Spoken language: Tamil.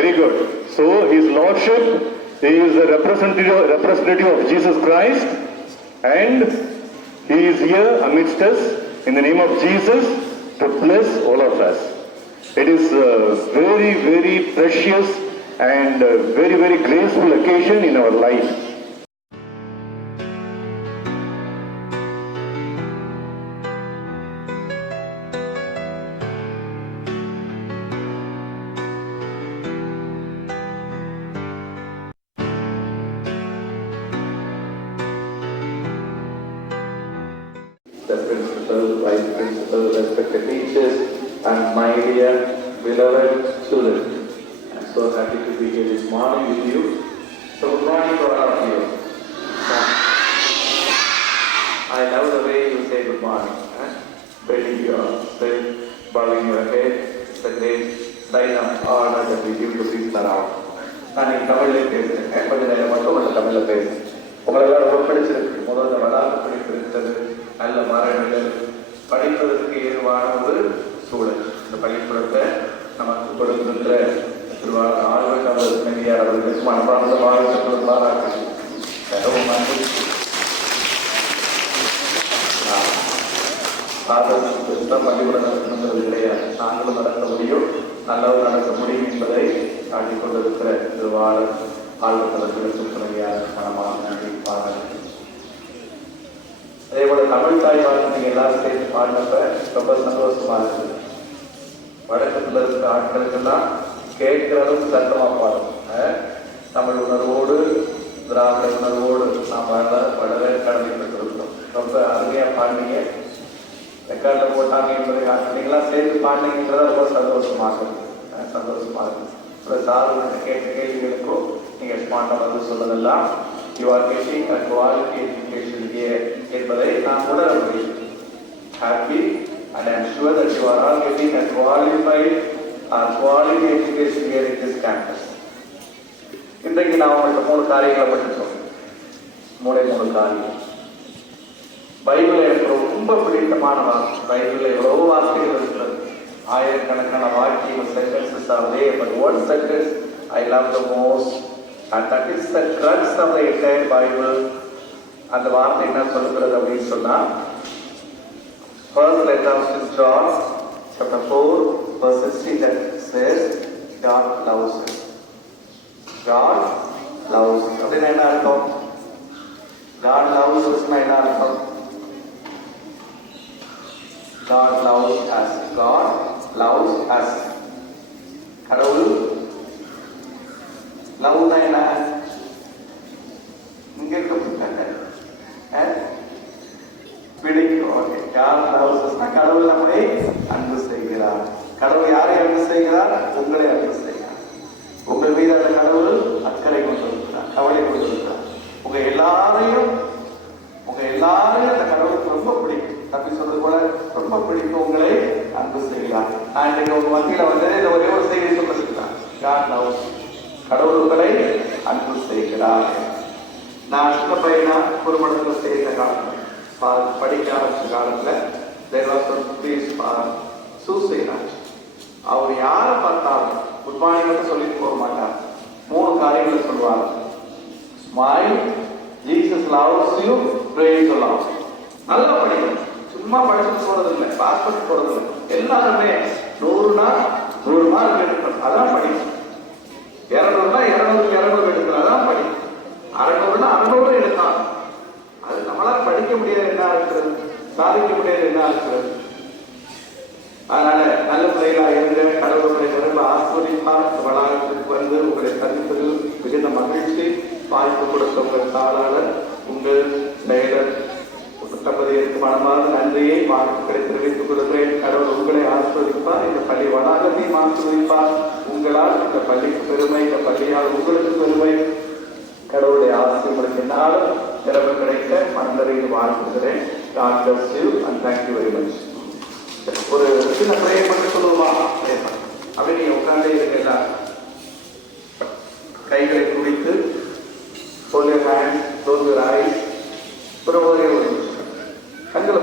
Very good. So His Lordship is a representative of Jesus Christ, and He is here amidst us in the name of Jesus to bless all of us. It is a very, very precious and very, very graceful occasion in our life. The principal, vice principal, respected teachers, and my dear beloved students. I'm so happy to be here this morning with you. So good morning to all of you. I love the way you say good morning. Bending your head, bowing your head. It's a great sign of honor that we give to people around. நான் இங்கே தமிழில் பேசுகிறேன். கொஞ்சம் நேரம் மட்டும் கொஞ்சம் தமிழில் பேசுகிறேன். உங்களெல்லாம் ரொம்ப பிடிச்சிருக்கு. முதல்ல வளாக பிடித்திருக்கிறது. நல்ல மரங்கள், படிப்பதற்கு ஏதுவான ஒரு சூழல். இந்த பள்ளிக்கூடத்தை நமக்கு கொடுக்கின்ற திருவாளர் ஆழ்வார் அவர்கள் துணைவியார் அவர்களுக்கு மனப்பார்ந்த வாழ்க்கை பாராட்டு. பள்ளிக்கூடம் நடத்தணுங்கிறது கிடையாது. நாங்களும் நடத்த முடியும், நல்லவர் நடத்த முடியும் என்பதை காட்டிக் கொண்டிருக்கிற திருவாளர் ஆழ்வார் அவர்களுக்கு துணைவியார் மனமான நன்றி பாராட்டு. அதே போல தமிழ் தாய் வாழ்க்கை நீங்கள் எல்லாரும் சேர்ந்து பாடினப்ப ரொம்ப சந்தோஷமா இருக்குது. வழக்கத்தில் இருக்கிற ஆட்களுக்கெல்லாம் கேட்கிற அளவுக்கு சத்தமாக பாடும். தமிழ் உணர்வோடு திராவிட உணர்வோடு நாம் படவே கடமைப்பட்டிருக்கிறோம். ரொம்ப அருமையாக பாடினீங்க. ரெக்கார்டில் போட்டாங்க என்பதை நீங்களாம் சேர்ந்து பாடினீங்கன்றத ரொம்ப சந்தோஷமாக இருக்குது. சார் கேட்ட கேள்விகளுக்கும் நீங்கள் ஸ்மார்ட்டாக வந்து சொல்லதெல்லாம் you are getting a quality education here என்பதை நான் உணர முடியும். Happy and I am sure that you are all getting a qualified or quality education here in this campus. இன்றைக்கு நான் உங்கள்கிட்ட 3 காரியங்களை மட்டும் சொல்றேன். 3 காரியம். பைபிள் எனக்கு ரொம்ப பிடித்தமான வார்த்தை. பைபிளில் எவ்வளவு வார்த்தைகள் இருக்கிறது, ஆயிரக்கணக்கான வாக்கியங்கள், sentences are there, but one sentence I love the most, and that is the crux of the entire Bible. அந்த வார்த்தை என்ன சொல்லுகிறது அப்படின்னு சொன்னா, first letter of St. John chapter 4 verse 16 that says God loves us. God loves us. அப்படின்னா என்ன அர்த்தம்? God loves us என்ன அர்த்தம்? God loves us. God loves us. கடவுள் லவ் தான் என்ன? இங்க இருக்க பிடிக்கும். யார் லவ்ஸ்னா கடவுள் நம்மை அன்பு செய்கிறார். கடவுள் யாரை அன்பு செய்கிறார்? உங்களை அன்பு செய்கிறார். உங்கள் மீது அந்த கடவுள் அக்கறை கொண்டிருக்கிறார், கவலை கொண்டிருக்கிறார். உங்க எல்லாரையும் அந்த கடவுளுக்கு ரொம்ப பிடிக்கும். தப்பி சொல்றது போல ரொம்ப பிடிக்கும், உங்களை அன்பு செய்கிறார். அன்றைக்கு உங்க மத்தியில வந்து இந்த ஒரே ஒரு செய்தி சொல்லிருக்கிறார், God loves you. கடவுள் உங்களை அன்பு செய்கிறார். நான் சின்ன பையனா குறுமணத்தில் சேர்ந்த காலத்தில், படிக்க ஆரம்பிச்ச காலத்தில் there was one priest suicide. அவர் யாரை பார்த்தாலும் குட் மார்னிங் மட்டும் சொல்லிட்டு போக மாட்டார். 3 காரியங்களை சொல்லுவார். Smile, Jesus loves you, praise the Lord. நல்லா படிக்கணும். சும்மா படிச்சுட்டு போறது இல்லை, பாஸ் பண்ணி போறது இல்லை. எல்லாருமே 100 மார்க் எடுக்கணும். அதான் படிக்கணும். 200 எடுக்கணும். அதான் படிக்கணும். 600 எடுக்கலாம். அது நம்மளால படிக்க முடியாது. என்ன இருக்கிறது, சாதிக்க முடியாது. என்ன இருக்கிறது? அதனால நல்ல பிள்ளைகளாக இருந்த கடவுளை ரொம்ப ஆஸ்வதிப்பார். வளாகத்திற்கு வந்து உங்களை சந்திப்பதில் மிகுந்த மகிழ்ச்சி. வாய்ப்பு கொடுத்த உங்கள் தாளாளர், உங்கள் செயலர், தம்பதியருக்கு மனமார்ந்த நன்றியை வாழ்த்துக்களை தெரிவித்துக் கொள்கிறேன். கடவுள் உங்களை ஆசீர்வதிப்பார். இந்த பள்ளி வளாகத்தையும் ஆசீர்வதிப்பார். உங்களால் இந்த பள்ளிக்கு பெருமை, இந்த பள்ளியால் உங்களுக்கு பெருமை. கடவுளுடைய ஆசை உங்களுக்கு என்னாலும் திறமை கிடைக்க மனதில் வாழ்த்துகிறேன். God bless you and thank you very much. ஒரு சின்ன பிரேயர் பண்ணி சொல்லுவோமா? அப்படி நீங்க உட்கார்ந்தே இருக்கீங்களா? கைகளை குவித்து hold your hands, close your eyes. கண்களை